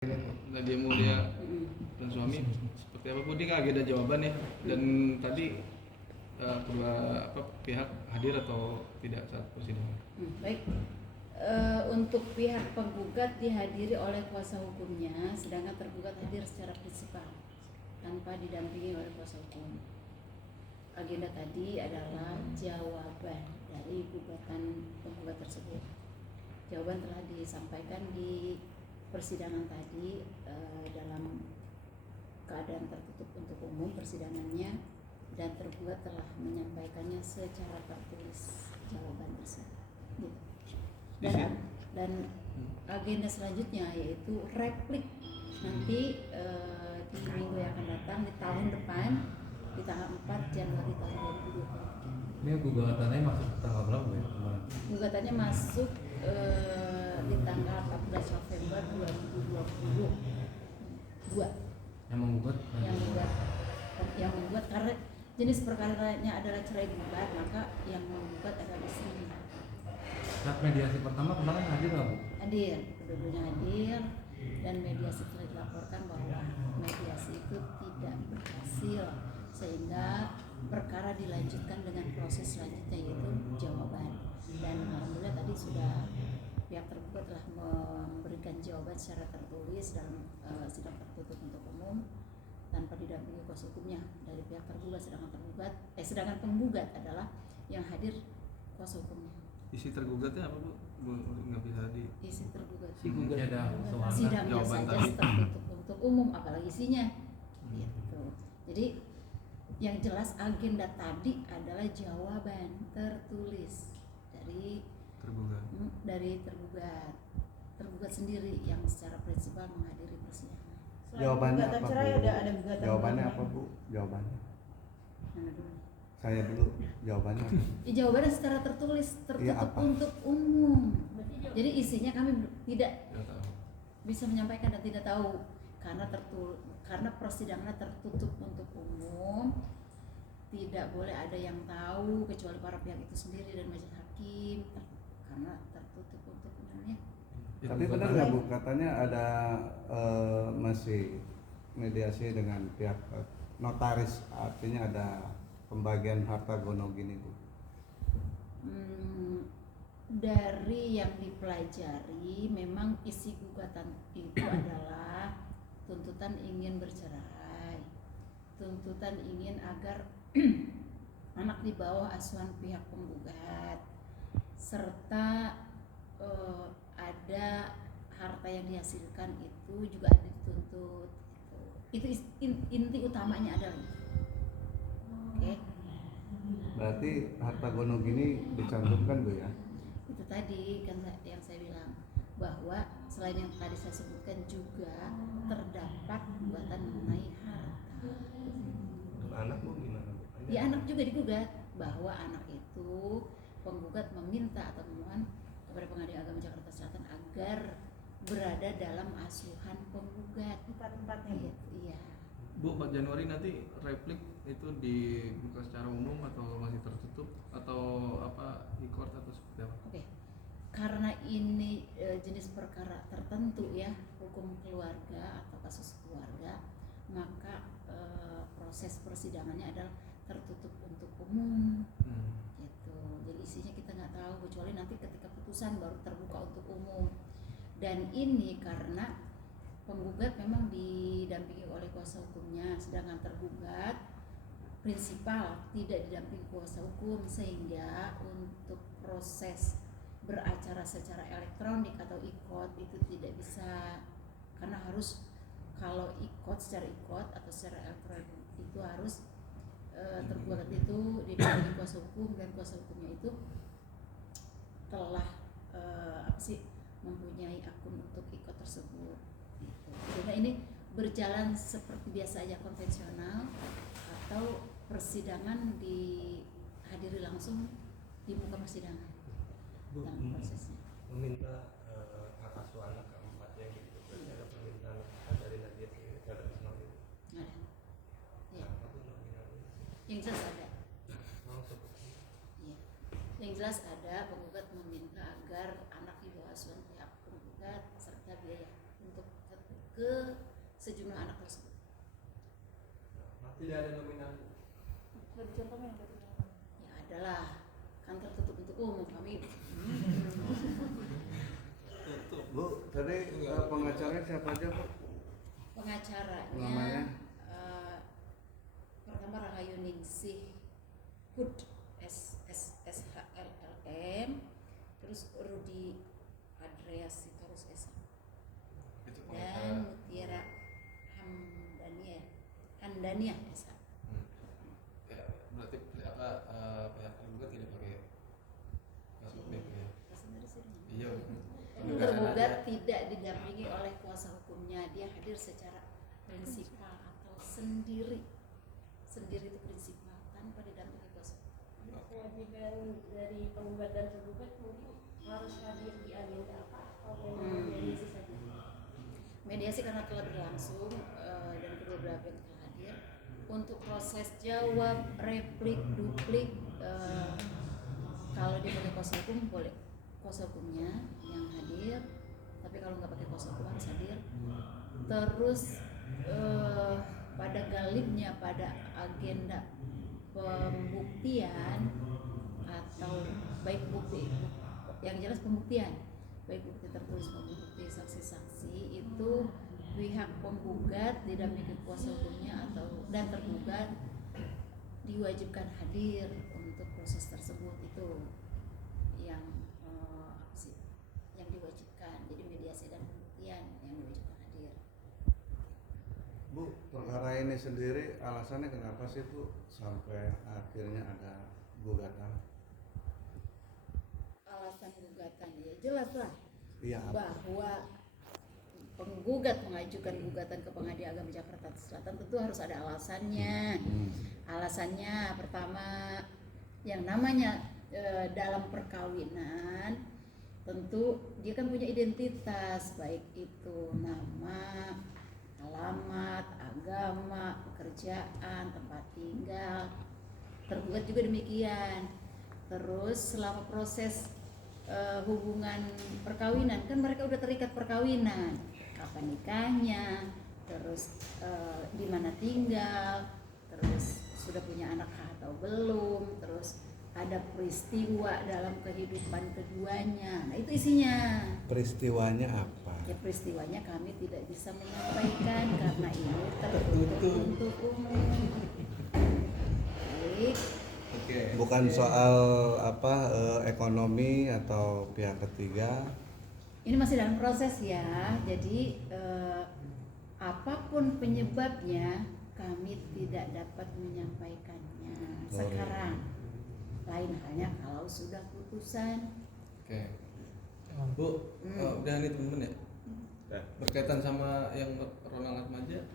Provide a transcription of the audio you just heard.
Nadia Mulia dan suami seperti apa Bu? Ini kan agenda jawaban ya, dan tadi kedua pihak hadir atau tidak saat persidangan? Baik, untuk pihak penggugat dihadiri oleh kuasa hukumnya, sedangkan tergugat hadir secara prinsipal tanpa didampingi oleh kuasa hukum. Agenda tadi adalah jawaban dari gugatan penggugat tersebut. Jawaban telah disampaikan di persidangan tadi dalam keadaan tertutup untuk umum persidangannya, dan tergugat telah menyampaikannya secara tertulis jawaban tersebut. Gitu. Dan agenda selanjutnya yaitu replik nanti di minggu yang akan datang, di tahun depan, di tanggal 4 Januari tahun 2023. Ini gugatannya masuk tanggal berapa ya? Gugatannya masuk di tanggal 14 November 2022. Yang menggugat karena jenis perkaranya adalah cerai gugat, maka yang menggugat adalah istri. Saat mediasi pertama kemarin hadir nggak Bu? Hadir, kedua-duanya hadir, dan mediasi telah dilaporkan bahwa mediasi itu tidak berhasil, sehingga perkara dilanjutkan dengan proses selanjutnya yaitu jawaban. Dan alhamdulillah tadi sudah pihak tergugat telah memberikan jawaban secara tertulis dalam sidang tertutup untuk umum tanpa didampingi kuasa hukumnya dari pihak tergugat, sedangkan penggugat adalah yang hadir kuasa hukumnya. Isi tergugatnya apa Bu? Nggak bisa di Isi tergugat. Ada Sidangnya saja tertutup untuk umum, apalagi isinya. Gitu. Jadi yang jelas agenda tadi adalah jawaban tertulis dari tergugat sendiri yang secara prinsipal menghadiri persidangan. Jawabannya apa, Bu? Ada gugatan. Jawabannya apa, Bu? Jawabannya. Mana dulu? Saya dulu. Jawabannya apa? Jawabannya secara tertulis tertutup Iya, apa? untuk umum. Jadi isinya kami tidak bisa menyampaikan dan tidak tahu karena persidangannya tertutup untuk umum. Tidak boleh ada yang tahu kecuali para pihak itu sendiri dan majelis hakim, karena tertutup untuk umumnya. Tapi benar nggak Bu? Katanya ada masih mediasi dengan pihak notaris, artinya ada pembagian harta gono gini Bu. Dari yang dipelajari, memang isi gugatan itu adalah tuntutan ingin bercerai, tuntutan ingin agar anak di bawah asuhan pihak penggugat, serta ada harta yang dihasilkan itu juga ada dituntut. Itu inti utamanya adalah itu. Oke. Berarti harta gono gini dicantumkan Bu ya? Itu tadi kan yang saya bilang, bahwa selain yang tadi saya sebutkan juga terdapat gugatan mengenai harta. Anak Bu gimana Bu? Ya, anak juga digugat, bahwa anak itu penggugat meminta atau memohon kepada Pengadilan Agama Jakarta Selatan agar berada dalam asuhan penggugat. Empat-empatnya. Iya. Bu, 4 Januari nanti replik itu dibuka secara umum atau masih tertutup atau apa di court atau seperti apa? Oke. Karena ini jenis perkara tertentu ya, hukum keluarga atau kasus keluarga, maka proses persidangannya adalah tertutup untuk umum. Gitu. Jadi isinya kita nggak tahu kecuali nanti ketika putusan baru terbuka untuk umum. Dan ini karena penggugat memang didampingi oleh kuasa hukumnya, sedangkan tergugat prinsipal tidak didampingi kuasa hukum, sehingga untuk proses beracara secara elektronik atau e-court itu tidak bisa, karena harus kalau secara e-court atau secara elektronik itu harus tergugat itu didampingi kuasa hukum, dan kuasa hukumnya itu telah mempunyai akun untuk e-court tersebut. Jadi ini berjalan seperti biasa aja, konvensional, atau persidangan dihadiri langsung di muka persidangan. Bu, dalam prosesnya. meminta hak asuh anak keempatnya gitu, berarti ada permintaan dari Nadia sendiri terhadap Ismail itu? Ada. Ya. Apa tuh nominalnya? Yang jelas ada. Oh, seperti Ya. Yang jelas ada, penggugat meminta agar anak di bawah asuhan pihak penggugat serta biaya untuk ke sejumlah anak tersebut. Tidak ada nominasi. Ya adalah, kan tertutup untuk umum kami. Bu, tadi pengacaranya siapa aja Bu? Pengacaranya Namanya? pertama Rahayu Ningsih Hud SHLLM, terus Rudi Andreas Sitorus SH Itu dan pengacara. Mutiara Handaniah SH. Ya, berarti apa pihak tergugat tidak pakai kasus BP ya? Sendiri sih. Iya. Tergugat tidak didampingi oleh kuasa hukumnya, dia hadir secara prinsipal atau sendiri itu prinsipal tanpa didampingi kuasa hukum. Kewajiban dari penggugat dan tergugat mungkin harus hadir di agenda apa atau memang mediasi saja? Mediasi karena telah berlangsung dan kedua belah pihak telah hadir untuk proses jawab, replik, duplik, kalau dia pakai kuasa hukum boleh kuasa hukumnya yang hadir, tapi kalau nggak pakai kuasa hukum harus hadir. Terus pada galibnya pada agenda pembuktian atau baik bukti yang jelas pembuktian, baik bukti tertulis maupun bukti saksi-saksi, itu pihak penggugat didampingi kuasa hukumnya atau dan tergugat diwajibkan hadir untuk proses tersebut. Itu yang apa sih yang diwajibkan, jadi mediasi dan pembuktian yang diwajibkan hadir. Bu, perkara ini sendiri alasannya kenapa sih Bu sampai akhirnya ada gugatan? Alasan gugatan ya jelas lah Iya. bahwa penggugat mengajukan gugatan ke Pengadilan Agama Jakarta Selatan tentu harus ada alasannya. Alasannya pertama, yang namanya dalam perkawinan tentu dia kan punya identitas, baik itu nama, alamat, agama, pekerjaan, tempat tinggal. Tergugat juga demikian. Terus selama proses hubungan perkawinan kan mereka udah terikat perkawinan, kapan nikahnya, terus di mana tinggal, terus sudah punya anak atau belum, terus ada peristiwa dalam kehidupan keduanya. Nah itu isinya. Peristiwanya apa? Ya peristiwanya kami tidak bisa menyampaikan karena ini tertutup untuk umum. Baik. Oke. Bukan soal apa ekonomi atau pihak ketiga. Ini masih dalam proses ya. Jadi apapun penyebabnya kami tidak dapat menyampaikannya sekarang. Lain halnya kalau sudah putusan. Oke. Bu, udah nih temen-temen ya? Berkaitan sama yang Ronald Atmaja,